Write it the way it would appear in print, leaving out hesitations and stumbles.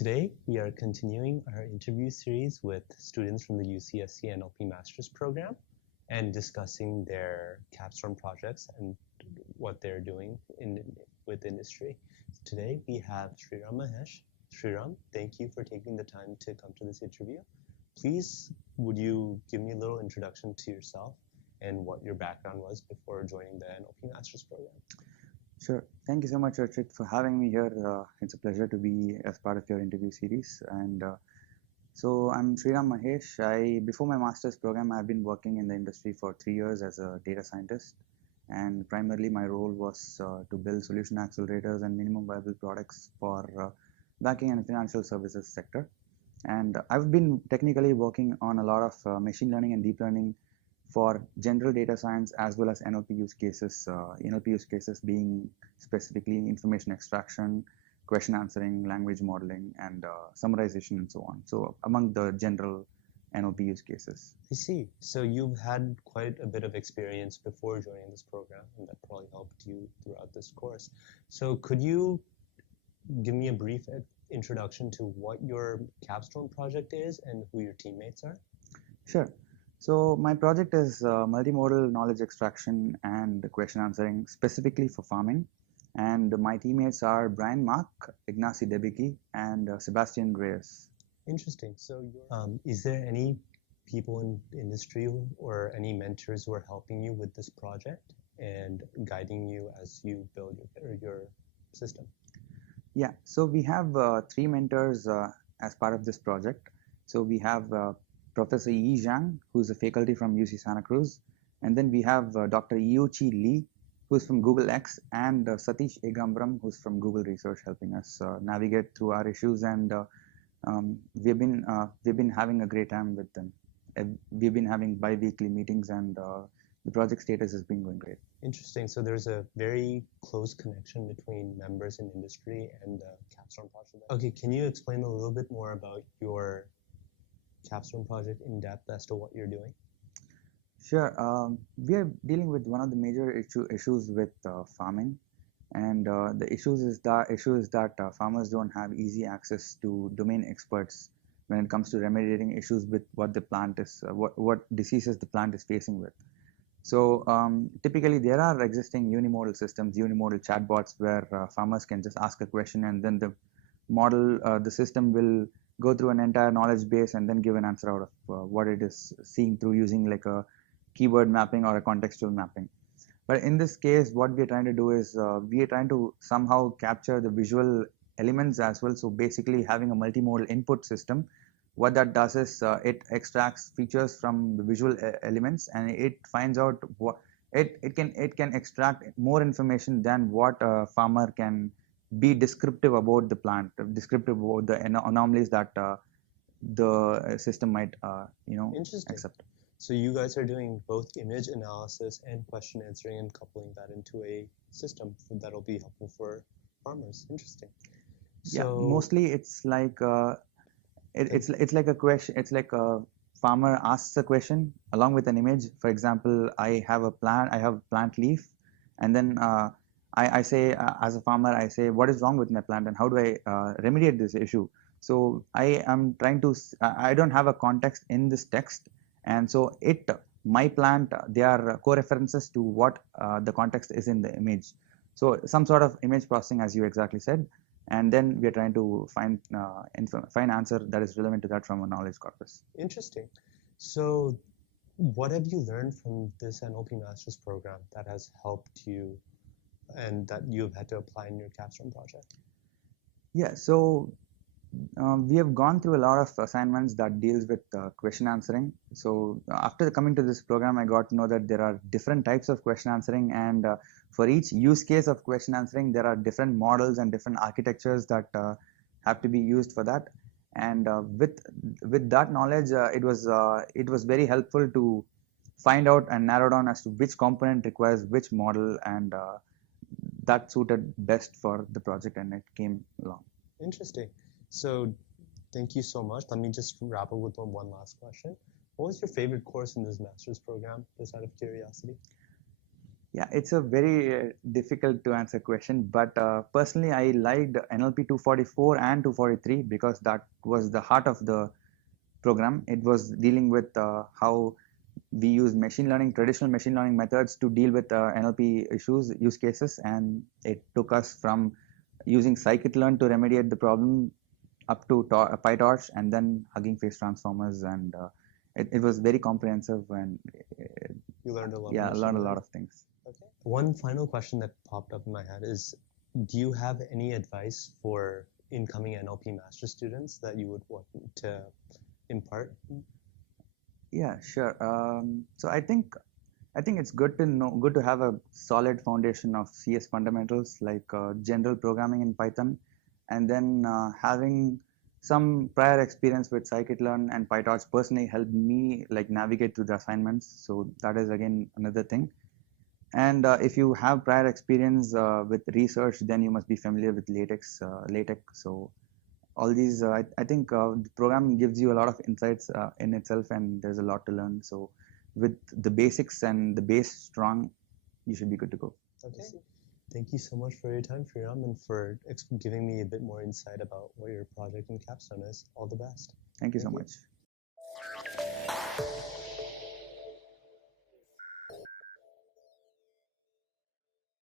Today, we are continuing our interview series with students from the UCSC NLP Master's Program and discussing their capstone projects and what they're doing with industry. Today, we have Sriram Mahesh. Sriram, thank you for taking the time to come to this interview. Please, would you give me a little introduction to yourself and what your background was before joining the NLP Master's Program? Sure. Thank you so much, Archit, for having me here. It's a pleasure to be as part of your interview series. And so I'm Sriram Mahesh. Before my master's program, I've been working in the industry for 3 years as a data scientist. And primarily my role was to build solution accelerators and minimum viable products for banking and financial services sector. And I've been technically working on a lot of machine learning and deep learning for general data science as well as NLP use cases. NLP use cases being specifically information extraction, question answering, language modeling, and summarization, and so on. So among the general NLP use cases. I see. So you've had quite a bit of experience before joining this program, and that probably helped you throughout this course. So could you give me a brief introduction to what your capstone project is and who your teammates are? Sure. So my project is multimodal knowledge extraction and question answering specifically for farming. And my teammates are Brian Mark, Ignacy Debicki, and Sebastian Reyes. Interesting. So is there any people in the industry or any mentors who are helping you with this project and guiding you as you build your system? Yeah, so we have 3 mentors as part of this project. So we have Professor Yi Zhang, who's a faculty from UC Santa Cruz. And then we have Dr. Yu-Chi Lee, who's from Google X, and Satish Egambram, who's from Google Research, helping us navigate through our issues. And we've been having a great time with them. We've been having bi-weekly meetings, and the project status has been going great. Interesting. So there's a very close connection between members in industry and the capstone project. Okay, can you explain a little bit more about your capstone project in depth as to what you're doing? Sure. We are dealing with one of the major issues with farming, and the issue is that farmers don't have easy access to domain experts when it comes to remediating issues with what the plant is, what diseases the plant is facing with. So typically there are existing unimodal systems, unimodal chatbots where farmers can just ask a question and then the system will go through an entire knowledge base and then give an answer out of what it is seeing through using like a keyword mapping or a contextual mapping. But in this case, what we are trying to do is we are trying to somehow capture the visual elements as well. So basically having a multimodal input system, what that does is it extracts features from the visual elements and it finds out what it can extract more information than what a farmer can be descriptive about the plant, descriptive about the anomalies that the system might accept. So you guys are doing both image analysis and question answering and coupling that into a system that'll be helpful for farmers. Interesting. So yeah, mostly it's like it's like a question. It's like a farmer asks a question along with an image. For example, I have a plant leaf, and then I say as a farmer, I say what is wrong with my plant and how do I remediate this issue. So I am trying to. I don't have a context in this text, and so my plant, they are co-references to what the context is in the image. So some sort of image processing, as you exactly said, and then we are trying to find answer that is relevant to that from a knowledge corpus. Interesting. So what have you learned from this NLP Master's program that has helped you and that you've had to apply in your capstone project? Yeah, so we have gone through a lot of assignments that deals with question answering. So after coming to this program, I got to know that there are different types of question answering, and for each use case of question answering, there are different models and different architectures that have to be used for that. And with that knowledge, it was very helpful to find out and narrow down as to which component requires which model, and that suited best for the project, and it came along. Interesting. So thank you so much. Let me just wrap up with one last question. What was your favorite course in this master's program, just out of curiosity? Yeah, it's a very difficult to answer question, but personally, I liked NLP 244 and 243 because that was the heart of the program. It was dealing with how we use machine learning, traditional machine learning methods to deal with NLP issues, use cases, and it took us from using scikit-learn to remediate the problem up to PyTorch and then Hugging Face transformers, and it was very comprehensive, and You learned a lot of yeah, I machine learned a lot learning. of things. Okay. One final question that popped up in my head is, do you have any advice for incoming NLP master students that you would want to impart? Yeah, sure. So I think it's good to have a solid foundation of CS fundamentals like general programming in Python, and then having some prior experience with scikit-learn and PyTorch personally helped me like navigate through the assignments. So that is again another thing. And if you have prior experience with research, then you must be familiar with LaTeX. So all these, I think the program gives you a lot of insights in itself, and there's a lot to learn. So with the basics and the base strong, you should be good to go. Okay. Thank you so much for your time, Sriram, and for giving me a bit more insight about what your project in Capstone is. All the best. Thank you so much.